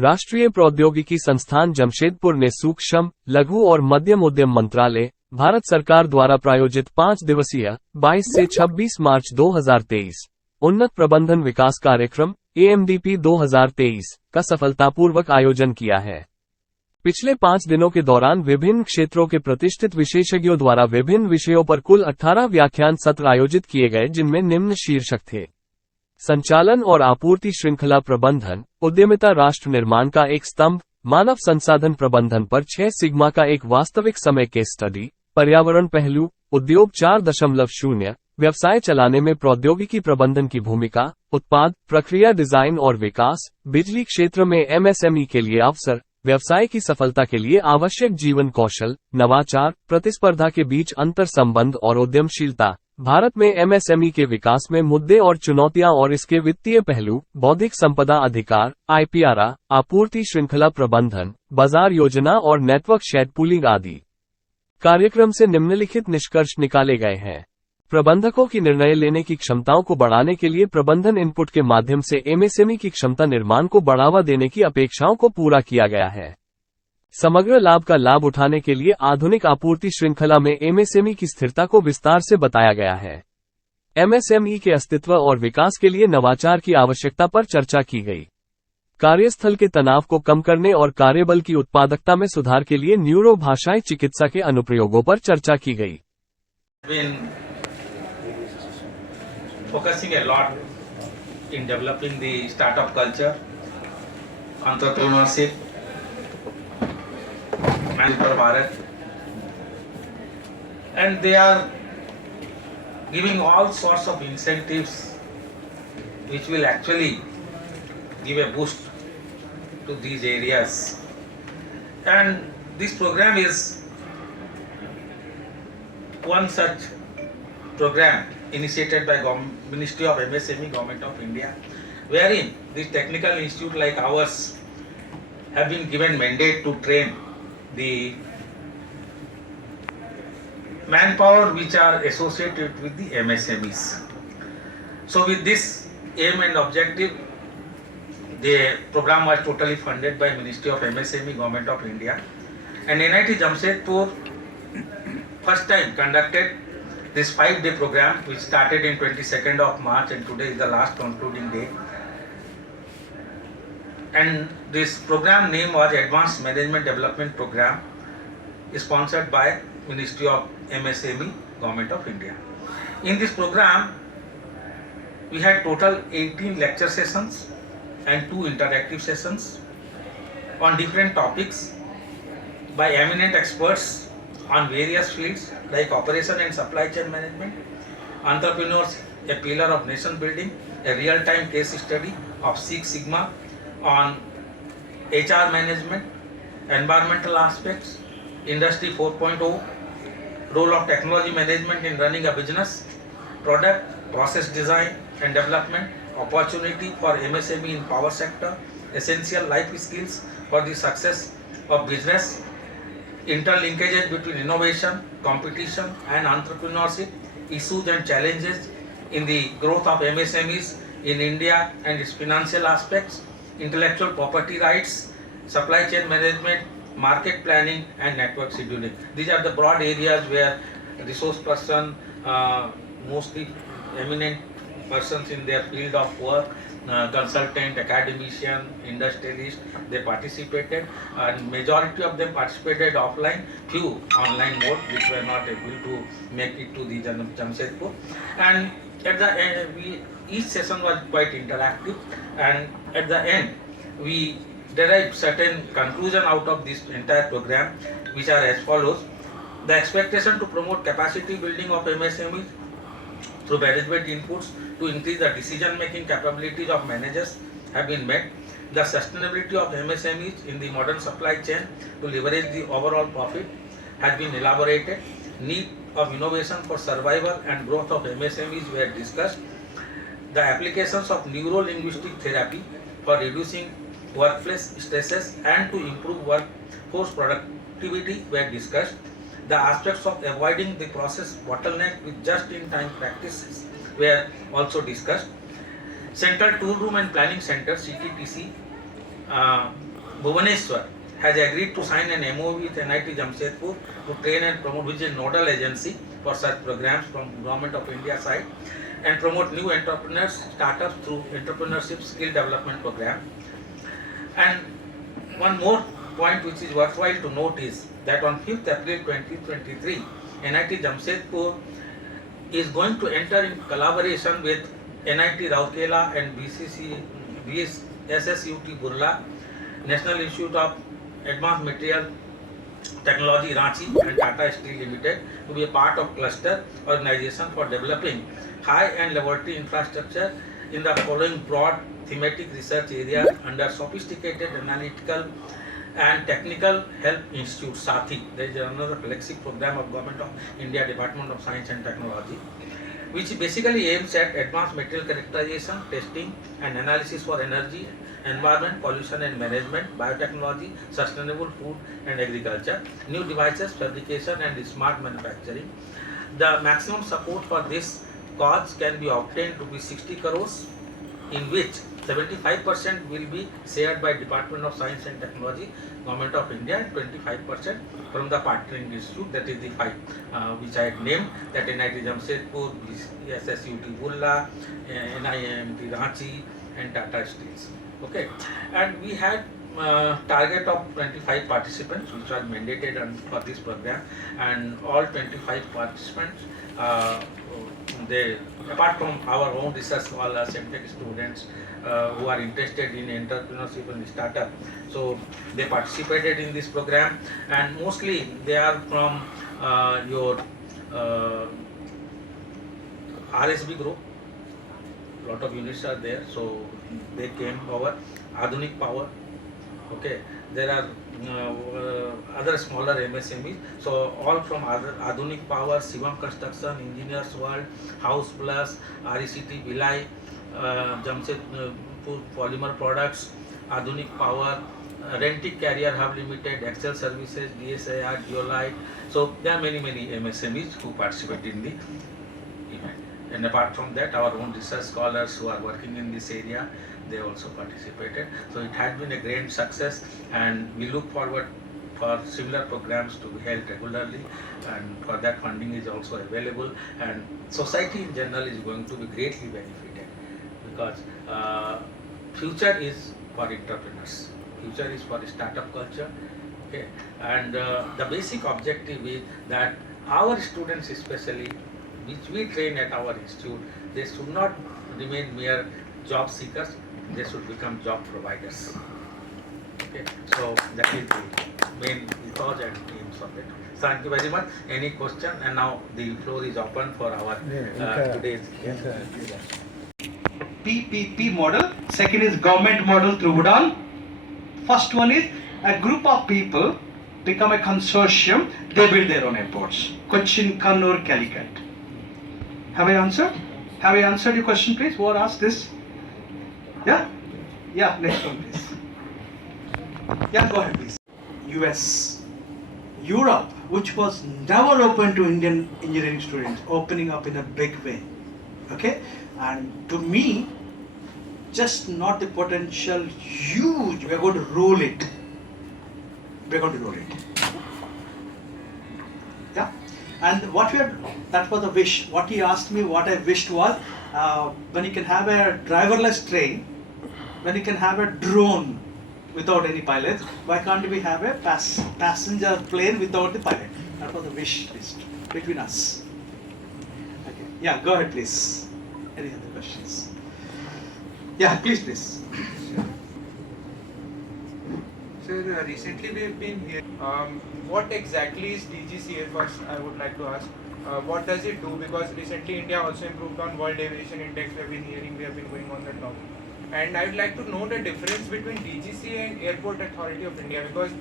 राष्ट्रीय प्रौद्योगिकी संस्थान जमशेदपुर ने सूक्ष्म, लघु और मध्यम उद्यम मंत्रालय, भारत सरकार द्वारा प्रायोजित 5 दिवसीय 22 से 26 मार्च 2023 उन्नत प्रबंधन विकास कार्यक्रम AMDP 2023 का सफलतापूर्वक आयोजन किया है। पिछले 5 दिनों के दौरान विभिन्न क्षेत्रों के प्रतिष्ठित विशेषज्ञों द्वारा विभिन्न विषयों पर कुल 18 व्याख्यान सत्र आयोजित किए गए, जिनमें निम्न शीर्षक थे: संचालन और आपूर्ति श्रृंखला प्रबंधन, उद्यमिता राष्ट्र निर्माण का एक स्तंभ, मानव संसाधन प्रबंधन पर 6 सिग्मा का एक वास्तविक समय केस स्टडी, पर्यावरण पहलू, उद्योग 4.0, व्यवसाय चलाने में प्रौद्योगिकी प्रबंधन की भूमिका, उत्पाद प्रक्रिया डिजाइन और विकास, बिजली क्षेत्र में MSME के लिए अवसर, व्यवसाय की सफलता के लिए आवश्यक जीवन कौशल, नवाचार, प्रतिस्पर्धा के बीच अंतर संबंध और उद्यमशीलता, भारत में MSME के विकास में मुद्दे और चुनौतियां और इसके वित्तीय पहलू, बौद्धिक संपदा अधिकार, IPR, आपूर्ति श्रृंखला प्रबंधन, बाजार योजना और नेटवर्क शेड पूलिंग आदि। कार्यक्रम से निम्नलिखित निष्कर्ष निकाले गए हैं। प्रबंधकों की निर्णय लेने की क्षमताओं को बढ़ाने के लिए प्रबंधन इनपुट के माध्यम से MSME की क्षमता निर्माण को बढ़ावा देने की अपेक्षाओं को पूरा किया गया है। समग्र लाभ का लाभ उठाने के लिए आधुनिक आपूर्ति श्रृंखला में MSME की स्थिरता को विस्तार से बताया गया है। MSME के अस्तित्व और विकास के लिए नवाचार की आवश्यकता पर चर्चा की गई। कार्यस्थल के तनाव को कम करने और कार्यबल की उत्पादकता में सुधार के लिए न्यूरो भाषाई चिकित्सा के अनुप्रयोगों पर चर्चा की गई। Focusing a lot in developing the startup culture, entrepreneurship, and for Bharat, and they are giving all sorts of incentives which will actually give a boost to these areas. And this program is one such program initiated by Ministry of MSME, Government of India, wherein this technical institute like ours have been given mandate to train the manpower which are associated with the MSMEs. So with this aim and objective, the program was totally funded by Ministry of MSME, Government of India, and NIT Jamshedpur first time conducted this 5-day program, which started in 22nd of March, and today is the last concluding day. And this program name was Advanced Management Development Program, sponsored by Ministry of MSME, Government of India. In this program, we had total 18 lecture sessions and 2 interactive sessions on different topics by eminent experts on various fields like operation and supply chain management, entrepreneurs, a pillar of nation building, a real-time case study of 6 Sigma on HR management, environmental aspects, industry 4.0, role of technology management in running a business, product, process design and development, opportunity for MSME in power sector, essential life skills for the success of business, interlinkages between innovation, competition and entrepreneurship, issues and challenges in the growth of MSMEs in India and its financial aspects, intellectual property rights, supply chain management, market planning and network scheduling. These are the broad areas where resource person, mostly eminent persons in their field of work, consultant, academician, industrialist, they participated, and majority of them participated offline, few online mode which were not able to make it to the Jamshedpur. And at the end, each session was quite interactive, and at the end we derived certain conclusion out of this entire program, which are as follows. The expectation to promote capacity building of MSMEs through management inputs to increase the decision-making capabilities of managers have been met. The sustainability of MSMEs in the modern supply chain to leverage the overall profit has been elaborated. Need of innovation for survival and growth of MSMEs were discussed. The applications of neuro-linguistic therapy for reducing workplace stresses and to improve workforce productivity were discussed. The aspects of avoiding the process bottleneck with just-in-time practices were also discussed. Central Tool Room and Planning Center (CTTC) Bhubaneswar has agreed to sign an MOU with NIT Jamshedpur to train and promote, which is nodal agency for such programs from Government of India side, and promote new entrepreneurs, startups through entrepreneurship skill development program. And one more point which is worthwhile to note is that on 5th April 2023, NIT Jamshedpur is going to enter in collaboration with NIT Rourkela and SSUT Burla, National Institute of Advanced Material Technology Ranchi and Tata Steel Limited to be a part of cluster organization for developing high-end laboratory infrastructure in the following broad thematic research areas under sophisticated analytical and technical help institute SATHI. There is another flagship program of Government of India Department of Science and Technology, which basically aims at advanced material characterization, testing and analysis for energy, environment, pollution and management, biotechnology, sustainable food and agriculture, new devices, fabrication and smart manufacturing. The maximum support for this cause can be obtained to be 60 crores, in which 75% will be shared by Department of Science and Technology, Government of India, and 25% from the partnering institute, that is the 5 which I had named, that NIT Jamshedpur, SSUT Bulla, NIMT Ranchi and Tata Steels. Okay, and we had target of 25 participants which was mandated for this program, and all 25 participants they, apart from our own research scholars, MTech students who are interested in entrepreneurship and startup, so they participated in this program, and mostly they are from your RSB group. Lot of units are there, so they came over. Adhunik Power, okay, there are other smaller MSMEs, so all from Adhunik Power, Shivam Construction, Engineers World, House Plus, RECT, Bilai, Jamshedpur Polymer Products, Adhunik Power, Rentic Carrier Hub Limited, Excel Services, DSIR, Geolite. So there are many MSMEs who participate in the event. And apart from that, our own research scholars who are working in this area, they also participated. So it had been a great success, and we look forward for similar programs to be held regularly, and for that funding is also available, and society in general is going to be greatly benefited, because future is for entrepreneurs, future is for startup culture, okay, and the basic objective is that our students especially, which we train at our institute, they should not remain mere job seekers, they should become job providers. Okay, so that is the main cause and aims of it. Thank you very much. Any question? And now the floor is open for our today's. PPP model. Second is government model through Udal. First one is a group of people become a consortium. They build their own airports. Cochin, Kannur, Calicut. Have I answered? Have I answered your question, please? Who asked this? Yeah? Yeah, next one, please. Yeah, go ahead, please. US, Europe, which was never open to Indian engineering students, opening up in a big way. Okay? And to me, just not the potential, huge, we're going to roll it. We're going to roll it. Yeah? And what we are, that was a wish. What he asked me, what I wished was, when you can have a driverless train, when you can have a drone without any pilot, why can't we have a passenger plane without the pilot? That was a wish list between us. Okay. Yeah, go ahead, please. Any other questions? Yeah, please. Sir, recently we have been here. What exactly is DGCA first? I would like to ask. What does it do? Because recently India also improved on World Aviation Index. We have been hearing, we have been going on that long. And I would like to know the difference between DGCA and Airport Authority of India, because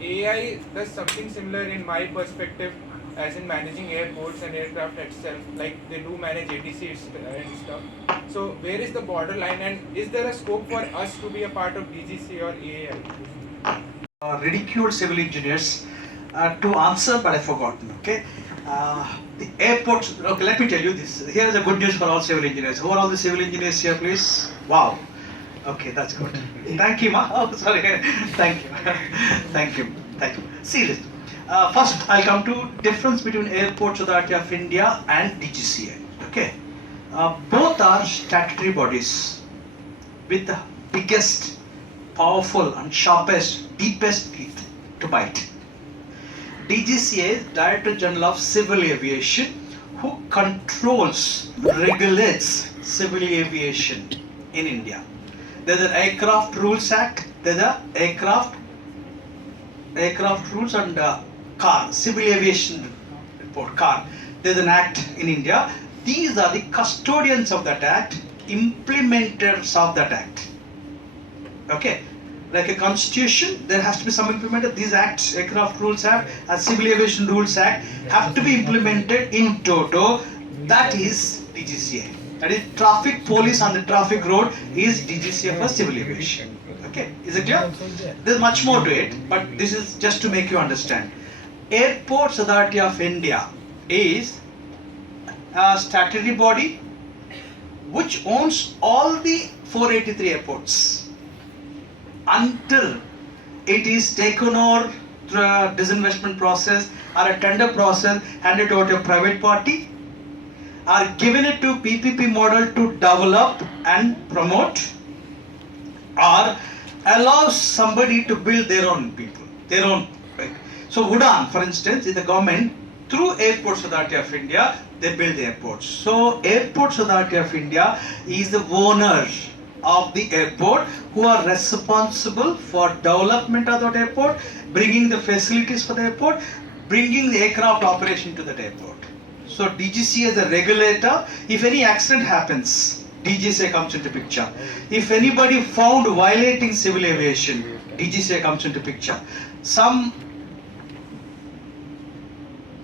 AI does something similar in my perspective, as in managing airports and aircraft itself. Like they do manage ATC and stuff. So where is the borderline, and is there a scope for us to be a part of DGCA or AI? Ridiculed civil engineers to answer, but I forgot them. Okay. The airports, okay, let me tell you this. Here is a good news for all civil engineers. Who are all the civil engineers here, please? Wow. Okay, that's good. Thank you, ma. Oh, sorry. Thank you. Thank you. Thank you. See this. First, I'll come to difference between Airports Authority of India and DGCA. Okay. Both are statutory bodies with the biggest, powerful, and sharpest, deepest teeth to bite. DGCA is Director General of Civil Aviation, who controls, regulates civil aviation in India. There's an Aircraft Rules Act, there's a Aircraft Rules and Car, Civil Aviation Report, Car. There's an act in India. These are the custodians of that act, implementers of that act. Okay, like a constitution, there has to be some implemented. These acts, Aircraft Rules Act and Civil Aviation Rules Act, have to be implemented in toto. That is DGCA. That is traffic police on the traffic road is DGCA for civil aviation. Okay, is it clear? There's much more to it, but this is just to make you understand. Airports Authority of India is a statutory body which owns all the 483 airports until it is taken over through a disinvestment process or a tender process, handed over to a private party, or given it to PPP model to develop and promote, or allows somebody to build their own people, their own. Right? So Udan, for instance, is the government through Airports Authority of India, they build the airports. So Airports Authority of India is the owner of the airport, who are responsible for development of that airport, bringing the facilities for the airport, bringing the aircraft operation to that airport. So DGCA is a regulator. If any accident happens, DGCA comes into picture. If anybody found violating civil aviation, DGCA comes into picture. Some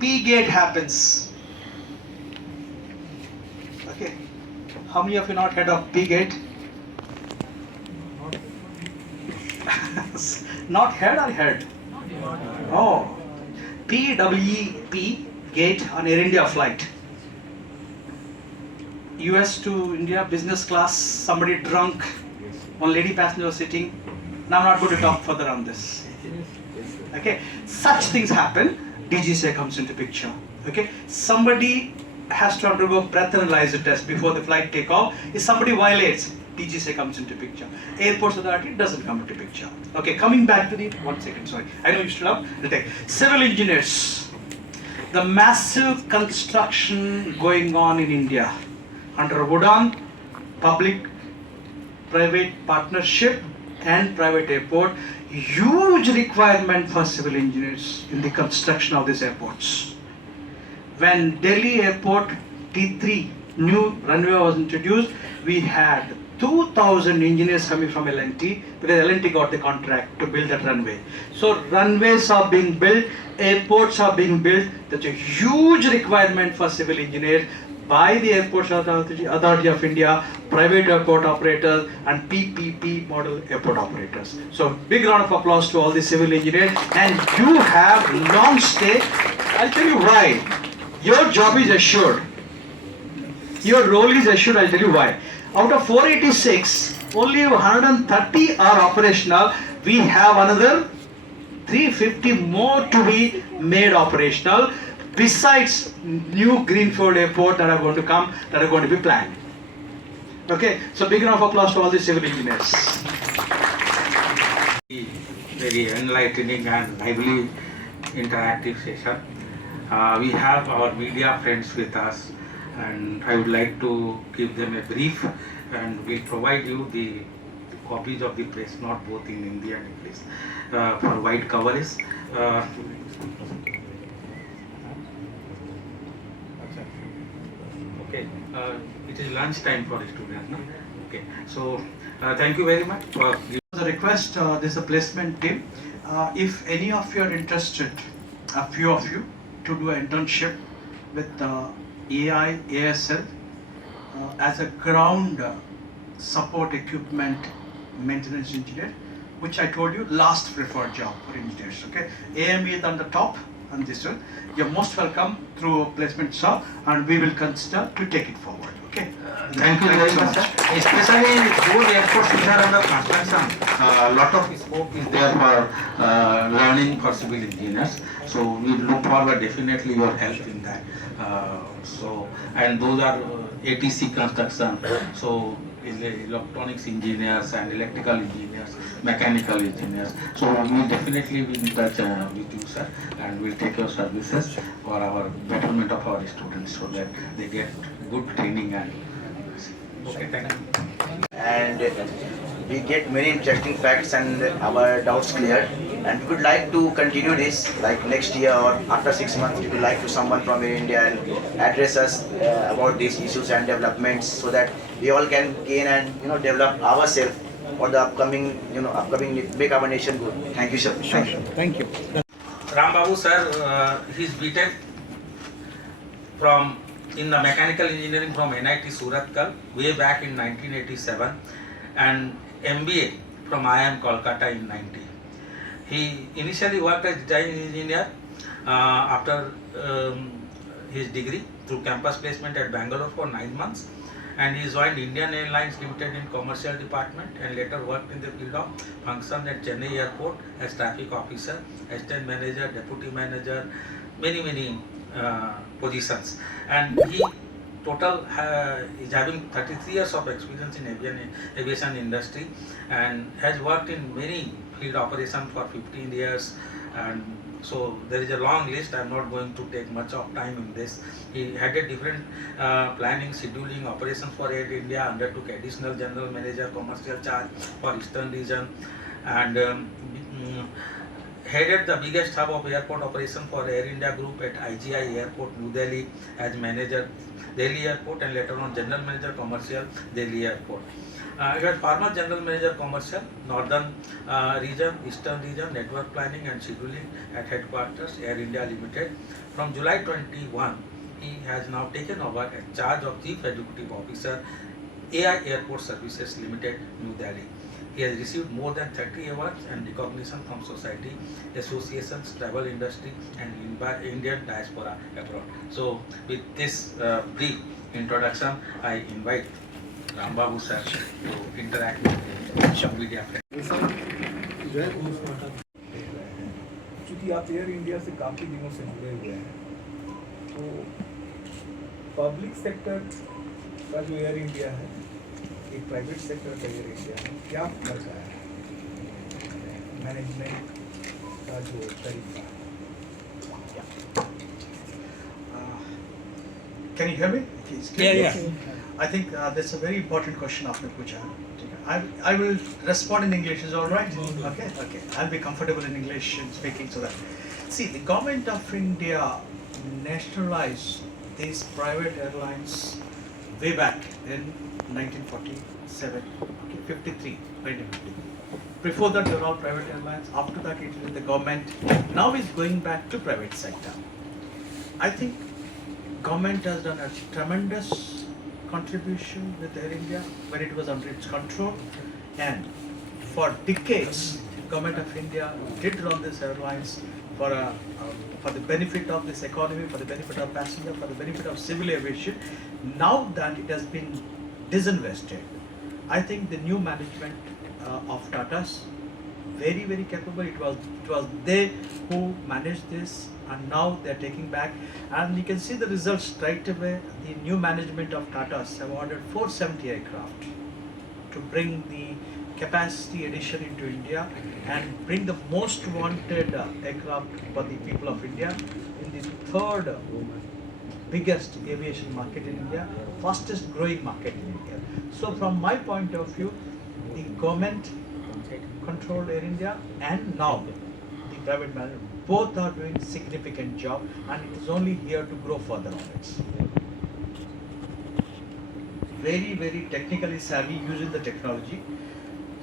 P-gate happens. Okay. How many of you not heard of P-gate? Not heard or heard? Oh. P-W-E-P gate on Air India flight. US to India, business class, somebody drunk, one lady passenger was sitting. Now I'm not going to talk further on this. Okay, such things happen, DGCA comes into picture. Okay, somebody has to undergo breath analyzer test before the flight take off. If somebody violates, DGCA comes into picture. Airports Authority doesn't come into picture. Okay, coming back to the, 1 second, sorry. I know you still have, I'll take. Civil engineers. The massive construction going on in India under Udan, public-private partnership and private airport, huge requirement for civil engineers in the construction of these airports. When Delhi Airport T3 new runway was introduced, we had 2,000 engineers coming from L&T, because L&T got the contract to build that runway. So runways are being built, airports are being built. That's a huge requirement for civil engineers by the Airports Authority of India, private airport operators and PPP model airport operators. So big round of applause to all the civil engineers, and you have long stay. I'll tell you why. Your job is assured. Your role is assured, I'll tell you why. Out of 486, only 130 are operational. We have another 350 more to be made operational, besides new greenfield airport that are going to come, that are going to be planned. Okay, so big round of applause to all the civil engineers. Very enlightening and lively interactive session. We have our media friends with us, and I would like to give them a brief, and we'll provide you the copies of the press note both in Hindi and English for wide coverage. Okay, it is lunch time for students. No? Okay, so thank you very much for giving. The request, there's a placement team. If any of you are interested, a few of you, to do an internship with AI, ASL as a ground support equipment maintenance engineer, which I told you last preferred job for engineers. Okay, AME is on the top, and this one. You're most welcome through placement, sir, and we will consider to take it forward. Okay. Okay. Thank you very much, sir. Especially those airports which are under construction, lot of scope is there for learning for civil engineers. So we look forward definitely your help in that. And those are ATC construction. So is the electronics engineers and electrical engineers, mechanical engineers. So we definitely will in touch with you, sir, and we'll take your services for our betterment of our students so that they get good training and. Okay, thank you. And we get many interesting facts and our doubts cleared, and we would like to continue this like next year or after 6 months. We would like to someone from India and address us about these issues and developments so that we all can gain and develop ourselves for the upcoming make our nation good. Thank you, sir. Thank you. Ram Babu sir, he's BTech from in the mechanical engineering from NIT Surathkal way back in 1987 and MBA from IIM Kolkata in 90. He initially worked as design engineer after his degree through campus placement at Bangalore for 9 months, and he joined Indian Airlines Limited in commercial department and later worked in the field of function at Chennai Airport as traffic officer, assistant manager, deputy manager, many positions, and he total is having 33 years of experience in aviation industry and has worked in many field operations for 15 years, and so there is a long list. I am not going to take much of time in this. He had a different planning, scheduling, operations for Air India, undertook additional general manager commercial charge for Eastern region, and headed the biggest hub of airport operation for Air India Group at IGI Airport, New Delhi, as manager Delhi Airport, and later on general manager commercial Delhi Airport. He was former general manager commercial Northern region, Eastern region, network planning and scheduling at headquarters Air India Limited. From July 21, he has now taken over as charge of Chief Executive Officer AI Airport Services Limited, New Delhi. He has received more than 30 awards and recognition from society, associations, travel industry and Indian diaspora abroad. So with this brief introduction, I invite Ram Babu sir to interact with media friends. चूँकि आप air India से काफ़ी दिनों से जुड़े हुए हैं, तो पब्लिक सेक्टर का जो एयर इंडिया है, एक प्राइवेट सेक्टर का एयर इंडिया है, क्या फर्क है मैनेजमेंट का जो तरीका है? Can you hear me? Yeah. I think that's a very important question आपने पूछा. I will respond in English. Is all right? Okay. I'll be comfortable in English in speaking so that. See, the government of India nationalized these private airlines way back in 1947, 53, 1950. Before that, they were all private airlines. After that, it is the government. Now it's going back to private sector. I think government has done a tremendous contribution with Air India when it was under its control, and for decades, government of India did run these airlines for the benefit of this economy, for the benefit of passenger, for the benefit of civil aviation. Now that it has been disinvested, I think the new management of Tata's very capable. It was they who managed this, and now they are taking back, and you can see the results straight away. The new management of Tata's have ordered 470 aircraft to bring the capacity addition into India and bring the most wanted aircraft for the people of India in the third biggest aviation market in India, fastest growing market in India. So from my point of view, the government controlled Air India and now the private management, both are doing significant job, and it is only here to grow further on it. Very technically savvy using the technology.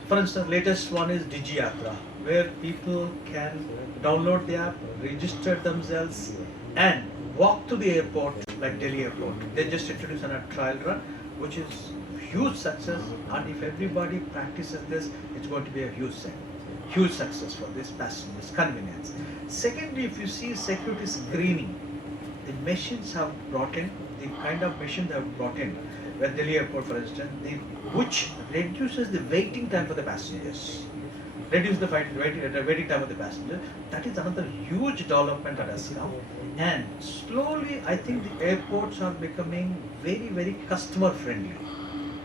For instance, latest one is DigiYatra, where people can download the app, register themselves and walk to the airport like Delhi Airport. They just introduced a trial run, which is huge success, and if everybody practices this, it's going to be a huge success for this passengers convenience. Secondly, if you see security screening, the machines have brought in, the kind of machine they have brought in, At Delhi airport, for instance, which reduces the waiting time for the passengers. Reduce the waiting time of the passenger. That is another huge development that has come. And slowly, I think the airports are becoming very, very customer friendly,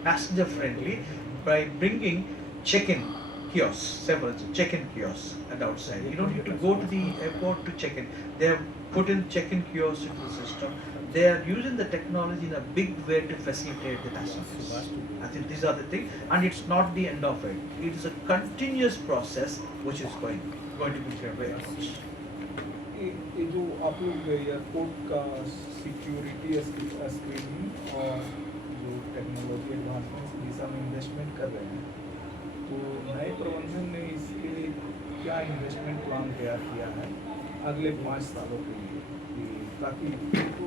passenger friendly, by bringing check-in kiosks, several check-in kiosks at outside. You don't need to go to the airport to check in. They have put in check-in kiosks into the system. They are using the technology in a big way to facilitate the passengers. I think these are the things, and it's not the end of it. It is a continuous process which is going to be here by airports. ये जो आप लोग airport का security screening और जो technology advancement दिशा में investment कर रहे हैं, तो नए प्रबंधन ने इसके लिए क्या इन्वेस्टमेंट प्लान तैयार किया है अगले 5 सालों के लिए, ताकि तो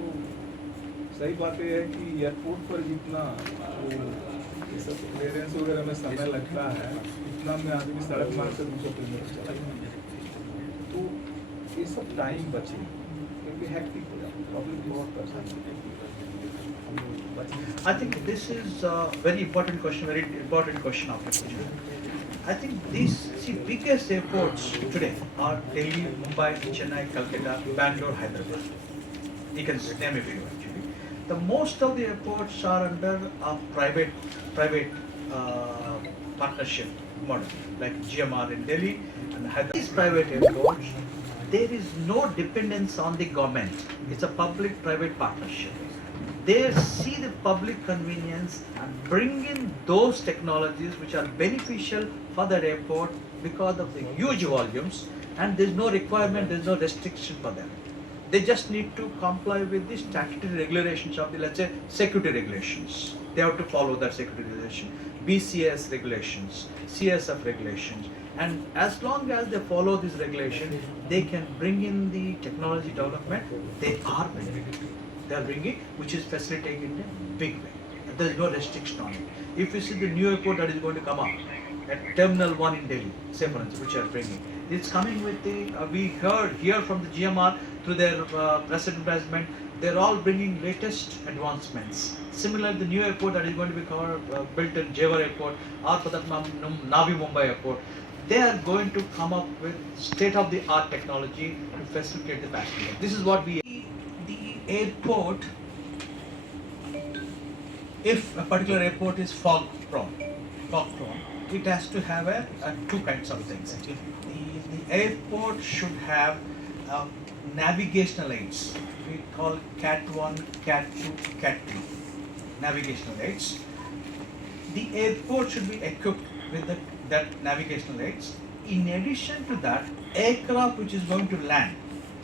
सही बात यह है कि एयरपोर्ट पर जितना ये सब क्लियरेंस वगैरह में समय लगता है, इतना में आदमी सड़क मार्ग से 200 किलोमीटर चला, तो ये सब टाइम बचे क्योंकि हेक्टिक हो जाता है, पब्लिक बहुत परेशान है। I think this is a very important question after question. I think these biggest airports today are Delhi, Mumbai, Chennai, Calcutta, Bangalore, Hyderabad. You can name a few actually. The most of the airports are under a private partnership model, like GMR in Delhi and Hyderabad. These private airports, there is no dependence on the government. It's a public-private partnership. They see the public convenience and bring in those technologies which are beneficial for the airport because of the huge volumes, and there's no requirement, there's no restriction for them. They just need to comply with the statutory regulations of the, let's say, security regulations. They have to follow that security regulation, BCS regulations, CSF regulations, and as long as they follow this regulation, they can bring in the technology development. They are bringing it. They are bringing, which is facilitated in a big way. There is no restriction on it. If you see the new airport that is going to come up at Terminal 1 in Delhi, say for instance, which are bringing, it's coming with the, we heard here from the GMR through their press advertisement, they're all bringing latest advancements. Similarly, the new airport that is going to be built in Jewar Airport or for that Navi Mumbai Airport, they are going to come up with state-of-the-art technology to facilitate the passenger. This is what we... The airport, if a particular airport is fog prone, it has to have two kinds of things. The airport should have navigational aids. We call Cat 1, Cat 2, Cat 3 navigational aids. The airport should be equipped with that navigational aids. In addition to that, aircraft which is going to land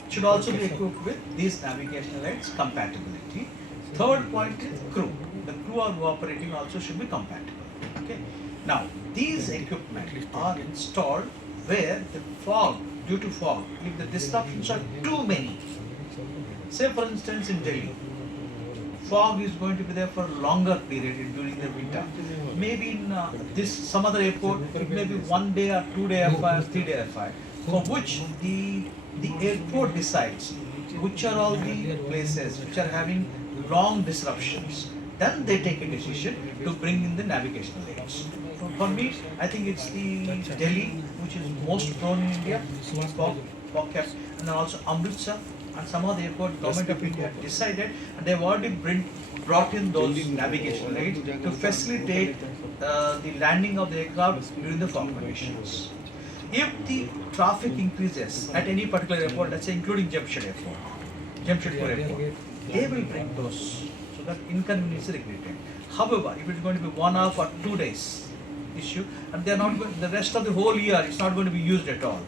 should also be equipped with these navigational aids compatibility. Third point is crew. The crew are operating also should be compatible. Okay. Now, these equipment are installed where the fog, due to fog, if the disruptions are too many, say for instance in Delhi, fog is going to be there for a longer period during the winter. Maybe in some other airport, it may be 1 day or 2 day FI or 3 day FI, for which the airport decides which are all the places which are having long disruptions. Then they take a decision to bring in the navigational aids. So for me, I think it's the Delhi, which is most prone in India, fog cap, and also Amritsar and some of the airport government of India decided, and they've already brought in those navigational aids to facilitate the landing of the aircraft during the fog conditions. If the traffic increases at any particular airport, let's say including Jamshedpur airport, they will bring those so that inconvenience is regulated. However, if it's going to be 1 hour or 2 days issue, and they're not going, the rest of the whole year it's not going to be used at all,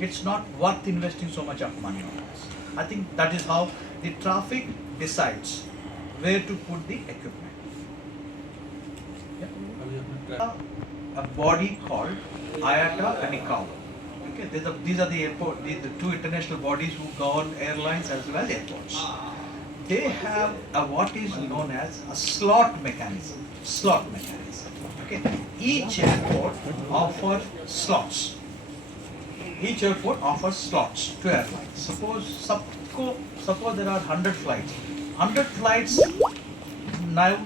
it's not worth investing so much of money on this. I think that is how the traffic decides where to put the equipment. Yeah. A body called IATA and ICAO. Okay, these are the airport, the two international bodies who govern airlines as well as airports. They have what is known as a slot mechanism. Okay, each airport offers slots. Each airport offers slots to airlines. Suppose there are 100 flights. 100 flights now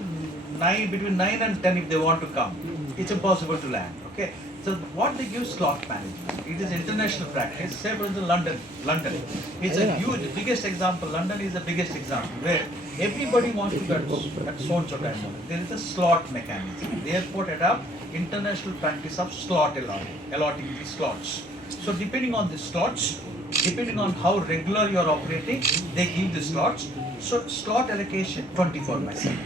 between 9 and 10 if they want to come. It's impossible to land. Okay. So what they give slot management. It is international practice. Say for instance London. It's a huge, biggest example. London is the biggest example where everybody wants to get booked at so and so time. There is a slot mechanism. The airport adopt international practice of slot allotting the slots. So depending on the slots, depending on how regular you are operating, they give the slots. So slot allocation 24/7,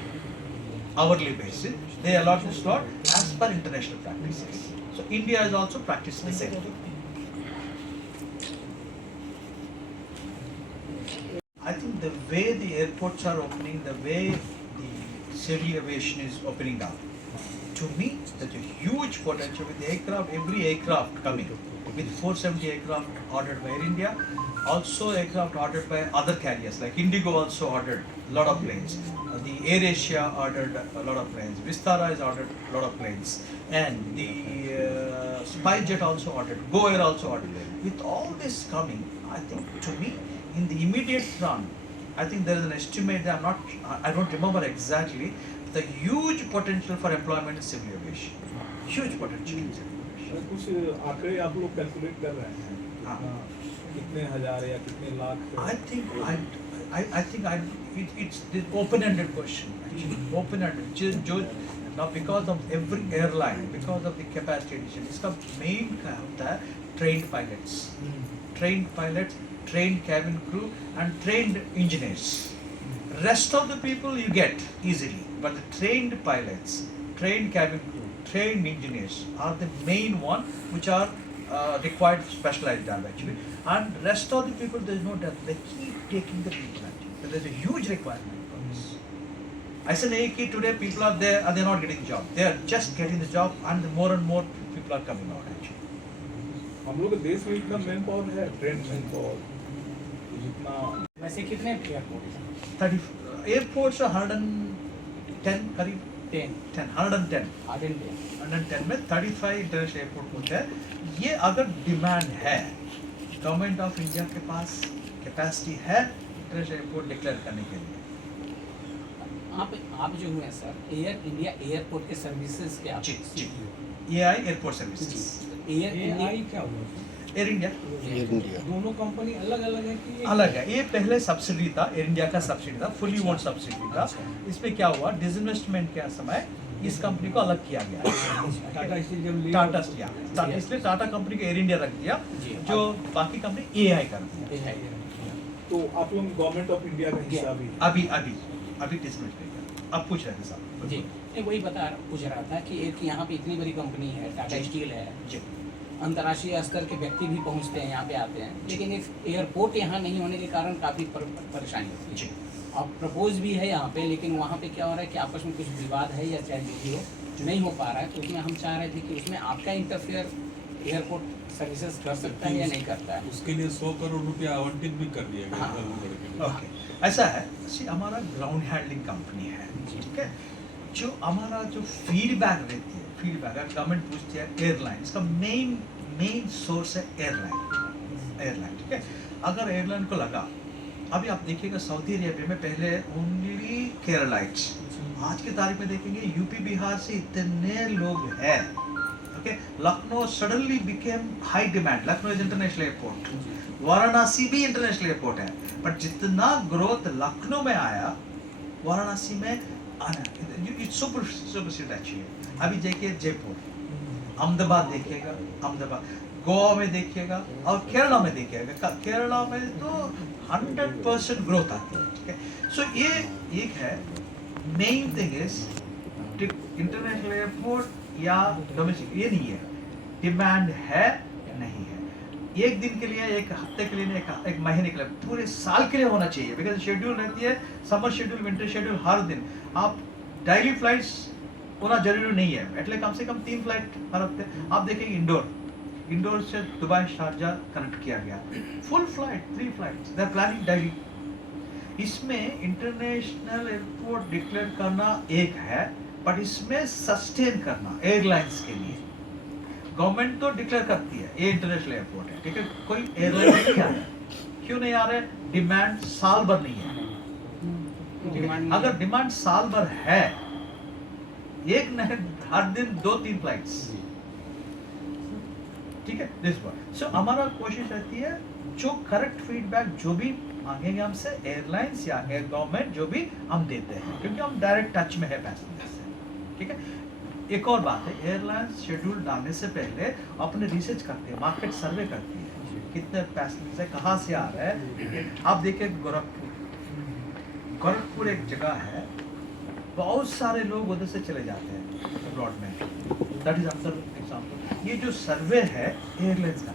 hourly basis. They allot the slot as per international practices. So India has also practiced the same. I think the way the airports are opening, the way the civil aviation is opening up, to me, there's a huge potential with the aircraft, every aircraft coming, with 470 aircraft ordered by Air India, also aircraft ordered by other carriers, like Indigo also ordered a lot of planes. The Air Asia ordered a lot of planes. Vistara has ordered a lot of planes. And the SpiceJet also ordered. Go Air also ordered. With all this coming, I think to me, in the immediate run, I think there is an estimate that I don't remember exactly, the huge potential for employment in civil aviation. Huge potential in civil aviation. कुछ आंकड़े आप लोग calculate कर रहे हैं? कितने हजार या कितने lakh? I think it's the open-ended question. Actually, open-ended. Now because of every airline, because of the capacity addition, इसका main क्या होता है? Trained pilots, trained cabin crew, and trained engineers. Rest of the people you get easily, but the trained pilots, trained cabin crew, trained engineers are the main one which are required specialized job actually. And rest of the people, there is no doubt, they keep taking the people actually. But there is a huge requirement for this. ऐसा नहीं कि today people are there and they are not getting job. They are just getting the job and more and more people are coming out actually. हम लोग के देश में इतना man power है, ट्रेंड मैन पावर, जितना वैसे कितने एयरपोर्ट? 30 airports are 110 करीब 110 में 35 इंटरनेशनल एयरपोर्ट होते हैं. ये अगर डिमांड है, गवर्नमेंट ऑफ इंडिया के पास कैपेसिटी है इंटरनेशनल एयरपोर्ट डिक्लेयर करने के लिए. आप जो हुए सर, एयर इंडिया एयरपोर्ट के सर्विसेज के आप जी एआई एयरपोर्ट सर्विसेज. एयर क्या हुआ? एयर इंडिया दोनों कंपनी अलग अलग है कि अलग है. ये पहले सब्सिडी था, एयर इंडिया का सब्सिडी था, फुली ओन्ड सब्सिडी था. इसमें क्या हुआ, डिसइन्वेस्टमेंट के समय इस कंपनी को अलग किया गया. टाटा इसलिए टाटा कंपनी को एयर इंडिया रख दिया, जो बाकी कंपनी एआई कर दिया. तो आप लोग गवर्नमेंट ऑफ इंडिया का हिस्सा भी अभी डिसइन्वेस्टमेंट अब पूछ रहे थे साहब. जी नहीं, वही पूछ रहा था कि एक यहाँ पे इतनी बड़ी कंपनी है, टाटा स्टील है, अंतर्राष्ट्रीय स्तर के व्यक्ति भी पहुँचते हैं, यहाँ पे आते हैं, लेकिन एक एयरपोर्ट यहाँ नहीं होने के कारण काफ़ी परेशानी होती है. अब प्रपोज भी है यहाँ पे, लेकिन वहाँ पे क्या हो रहा है कि आपस में कुछ विवाद है या चाहे जो भी हो, नहीं हो पा रहा है. तो उसमें हम चाह रहे थे कि उसमें आपका इंटरफेयर एयरपोर्ट सर्विसेज कर सकता है या नहीं करता है. उसके लिए 100 करोड़ रुपया आवंटित भी कर दिया गया. ओके, ऐसा है, हमारा ग्राउंड हैंडलिंग कंपनी है, ठीक है. जो हमारा जो फीडबैक रहती है, फीडबैक गवर्नमेंट पूछती है, एयरलाइन इसका मेन सोर्स है एयरलाइन, ठीक है. अगर एयरलाइन को लगा, अभी आप देखिएगा सऊदी अरेबिया में पहले ओनली केरलाइट्स, आज की तारीख में देखेंगे यूपी बिहार से इतने लोग हैं. Okay, Lucknow suddenly became high demand. Lucknow is international airport, Varanasi भी इंटरनेशनल एयरपोर्ट है, बट जितना ग्रोथ लखनऊ में आया, वाराणसी में इट्स सुपर एक्चुअली. अभी देखिए जयपुर, अहमदाबाद देखिएगा, अहमदाबाद, गोवा में देखिएगा और केरला में देखिएगा. केरला में तो 100% ग्रोथ आती है, ठीक है. सो ये एक है, main thing is international airport या डोमेस्टिक, ये नहीं है. डिमांड है नहीं है, एक दिन के लिए, एक हफ्ते के लिए, एक महीने के लिए, पूरे साल के लिए होना चाहिए. बिकॉज शेड्यूल रहती है, समर शेड्यूल, विंटर शेड्यूल, हर दिन. आप डेली फ्लाइट्स होना जरूरी नहीं है, एटले कम से कम 3 फ्लाइट हर हफ्ते. आप देखेंगे इंडोर से दुबई शारजा कनेक्ट किया गया, full flight, 3 flights, they are planning daily. इसमें इंटरनेशनल एयरपोर्ट डिक्लेयर करना एक है, बट इसमें सस्टेन करना एयरलाइंस के लिए, गवर्नमेंट तो डिक्लेयर करती है ये इंटरनेशनल एयरपोर्ट है, ठीक है. कोई एयरलाइन नहीं आ रहा है. क्यों नहीं आ रहा है? डिमांड साल भर नहीं है. अगर डिमांड साल भर है एक नहीं, हर दिन 2-3 फ्लाइट्स, ठीक है। दिस वन, सो हमारा कोशिश रहती है जो करेक्ट फीडबैक जो भी मांगेंगे हमसे एयरलाइंस या एयर गवर्नमेंट जो भी हम देते हैं, क्योंकि हम डायरेक्ट टच में है पैसेंजर से, ठीक है। एक और बात है, एयरलाइंस शेड्यूल डालने से पहले अपने रिसर्च करते हैं, मार्केट सर्वे करती है, कितने पैसेंजर है, कहाँ से आ रहा है। आप देखिए गोरखपुर एक जगह है, बहुत सारे लोग उधर से चले जाते हैं अब्रॉड में, दैट इज अवसर एग्जाम्पल। ये जो सर्वे है एयरलाइंस का,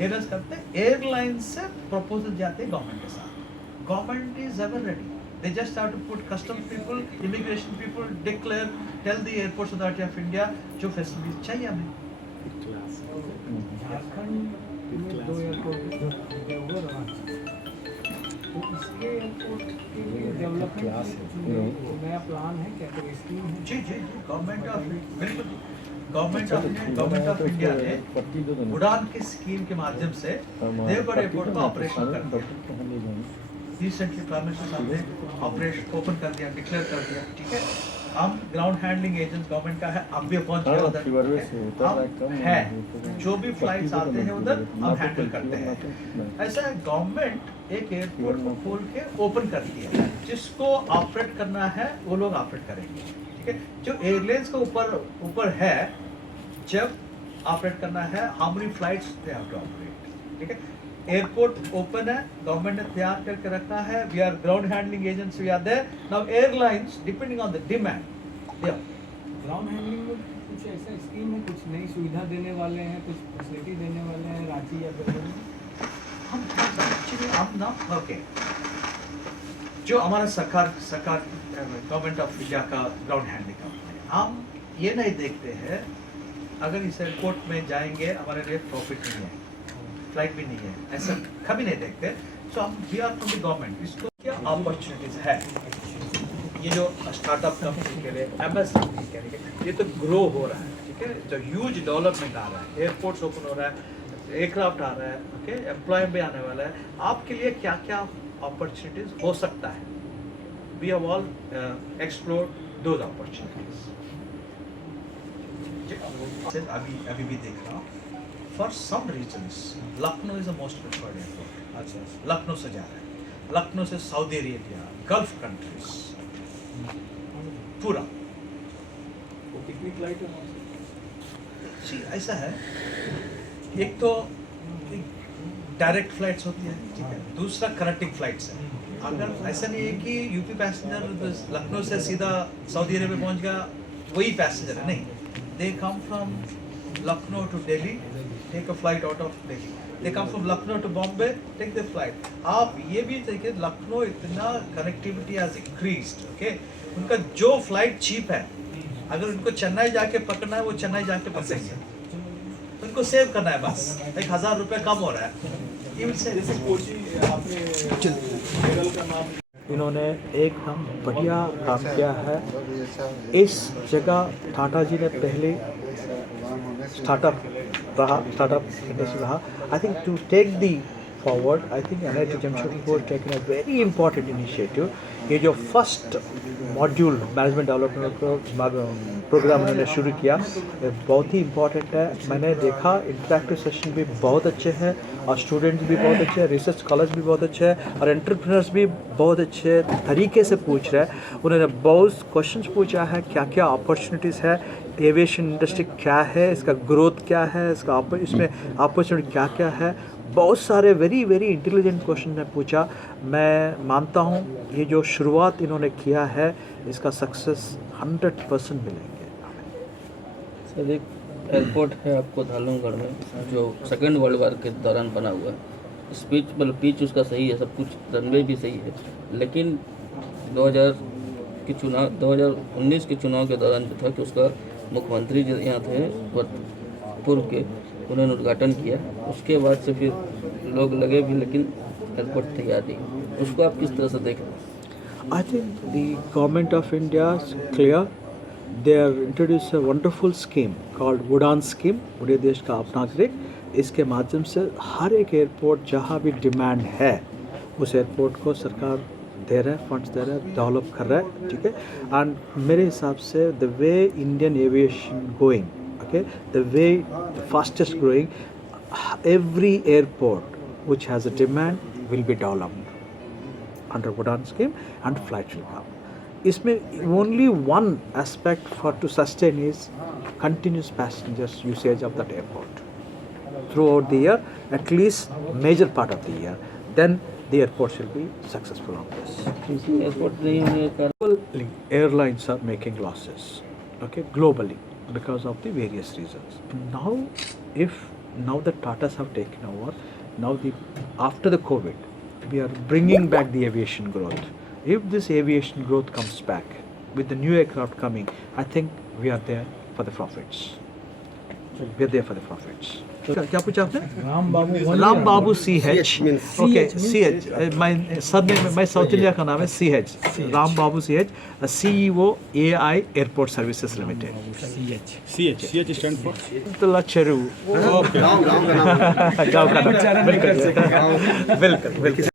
एयरलाइंस करते हैं, एयरलाइन से प्रपोजल जाते हैं गवर्नमेंट के साथ, government is ever ready, they just have to put custom people, immigration people, declare, tell the airports authority of India जो फैसिलिटीज चाहिए हमें। झारखंड में 2 एयरपोर्ट तो इसके एयरपोर्ट के लिए डेवलपमेंट नया प्लान है क्या, कोई स्कीम है? जी जी जी, गवर्नमेंट ऑफ बिल्कुल, गवर्नमेंट ऑफ इंडिया ने उड़ान की स्कीम के माध्यम से देवगढ़ एयरपोर्ट का ऑपरेशन कर दिया। रिसेंटली प्राइम मिनिस्टर साहब ने ऑपरेशन ओपन कर दिया, डिक्लेयर कर दिया, ठीक है। हम ग्राउंड हैंडलिंग एजेंट्स गवर्नमेंट का है, अब भी पहुंच गया उधर, हम है जो भी फ्लाइट्स आते हैं उधर हम हैंडल करते हैं। ऐसा है, गवर्नमेंट एक एयरपोर्ट को खोल के ओपन कर दिया, जिसको ऑपरेट करना है वो लोग ऑपरेट करेंगे, ठीक है। जो एयरलाइंस के ऊपर है, जब ऑपरेट करना है, how many flights they have to operate, ठीक है। एयरपोर्ट ओपन है, गवर्नमेंट ने तैयार करके रखा है, we are ground handling agents, we are there now. Airlines depending on the demand, ground handling में कुछ ऐसा स्कीम है, कुछ नई सुविधा देने वाले हैं, कुछ फैसिलिटी देने वाले हैं रांची या बेंगलुरु? हम ना ओके, जो हमारा सरकार गवर्नमेंट ऑफ इंडिया का ग्राउंड हैंडलिंग का, हम ये नहीं देखते हैं अगर इस एयरपोर्ट में जाएंगे हमारे लिए प्रॉफिट नहीं है, फ्लाइट भी नहीं है, ऐसा कभी नहीं देखते। सो हम we are from the government, इसको क्या अपॉर्चुनिटीज है, ये जो स्टार्टअप कंपनी के लिए, एमएसएमई के लिए, ये तो ग्रो हो रहा है, ठीक है। जो ह्यूज डेवलपमेंट आ रहा है, एयरपोर्ट्स ओपन हो रहा है, एयरक्राफ्ट आ रहा है, ओके, एम्प्लॉयमेंट भी आने वाला है, आपके लिए क्या क्या अपॉर्चुनिटीज हो सकता है। We have all explored those opportunities. अभी भी देख रहा हूँ, for some reasons Lucknow is the most preferred airport. अच्छा, लखनऊ से जा रहा है, लखनऊ से सऊदी अरेबिया, गल्फ कंट्रीज, पूरा। वो कितनी फ्लाइट है वहाँ से? जी ऐसा है, एक तो डायरेक्ट फ्लाइट्स होती है, ठीक है, दूसरा कनेक्टिंग फ्लाइट्स है। अगर ऐसा नहीं है कि यूपी पैसेंजर लखनऊ से सीधा सऊदी अरेबिया पहुंच गया वही पैसेंजर है, नहीं, they come from Lucknow to Delhi, take a flight out of Delhi, they come from Lucknow to Bombay, take the flight. आप ये भी देखिए, लखनऊ इतना कनेक्टिविटी हैज इंक्रीज्ड, ओके, उनका जो फ्लाइट चीप है, अगर उनको चेन्नई जाके पकड़ना है वो चेन्नई जाके पकड़ेंगे, उनको सेव करना है, बस 1000 रुपये कम हो रहा है। जैसे कोची आपने केरल का नाम, इन्होंने एकदम बढ़िया काम किया है। इस जगह टाटा जी ने पहले स्टार्टअप इंडस्ट्री रहा। I think to take the forward, I think NIT Jamshedpur taken a very important initiative. ये जो first module management development programme उन्होंने शुरू किया, ये बहुत ही इम्पॉर्टेंट है। मैंने देखा इंटरैक्टिव सेशन भी बहुत अच्छे हैं और स्टूडेंट्स भी बहुत अच्छे हैं, रिसर्च स्कॉलर्स भी बहुत अच्छे हैं और एंटरप्रेन्योर्स भी बहुत अच्छे तरीके से पूछ रहे हैं। उन्होंने बहुत क्वेश्चंस पूछा है, क्या क्या अपॉर्चुनिटीज़ है, एविएशन इंडस्ट्री क्या है, इसका ग्रोथ क्या है, इसका इसमें अपॉर्चुनिटी क्या क्या है, बहुत सारे वेरी वेरी इंटेलिजेंट क्वेश्चन ने पूछा। मैं मानता हूँ ये जो शुरुआत इन्होंने किया है इसका सक्सेस 100% मिलेंगे। सर, एक एयरपोर्ट है आपको धालूगढ़ में जो सेकेंड वर्ल्ड वार के दौरान बना हुआ है। पिच उसका सही है, सब कुछ रनवे भी सही है, लेकिन 2019 के चुनाव के दौरान जो था कि उसका मुख्यमंत्री जो यहाँ थे पूर्व के, उन्होंने उद्घाटन किया। उसके बाद से फिर लोग लगे भी, लेकिन एयरपोर्ट तैयार नहीं। उसको आप किस तरह से देख रहे हैं? I think the government of India is clear. They are introduced a wonderful scheme called उड़ान स्कीम, पूरे देश का अपना नागरिक। इसके माध्यम से हर एक एयरपोर्ट जहाँ भी डिमांड है उस एयरपोर्ट को सरकार दे रहा है, फंड्स दे रहा है, डेवलप कर रहा है, ठीक है. एंड मेरे हिसाब से the way Indian aviation going, okay, the way fastest growing, every airport which has a demand will be developed under Udan scheme and flights will come. इसमें only one aspect for to sustain is continuous passengers usage of that airport throughout the year, at least major part of the year. Then the airport will be successful on this. Airport नहीं होने का Globally, airlines are making losses, okay, globally because of the various reasons. Now the Tatas have taken over. Now after the COVID, we are bringing back the aviation growth. If this aviation growth comes back with the new aircraft coming, I think we are there for the profits. We are there for the profits. क्या पूछा आपने? राम बाबू CH. Okay, CH. my surname, my South India का नाम है CH. Ram Babu CH, CEO AI Airport Services Limited. CH stand for तो लचरू. गाँव का नाम. बिल्कुल.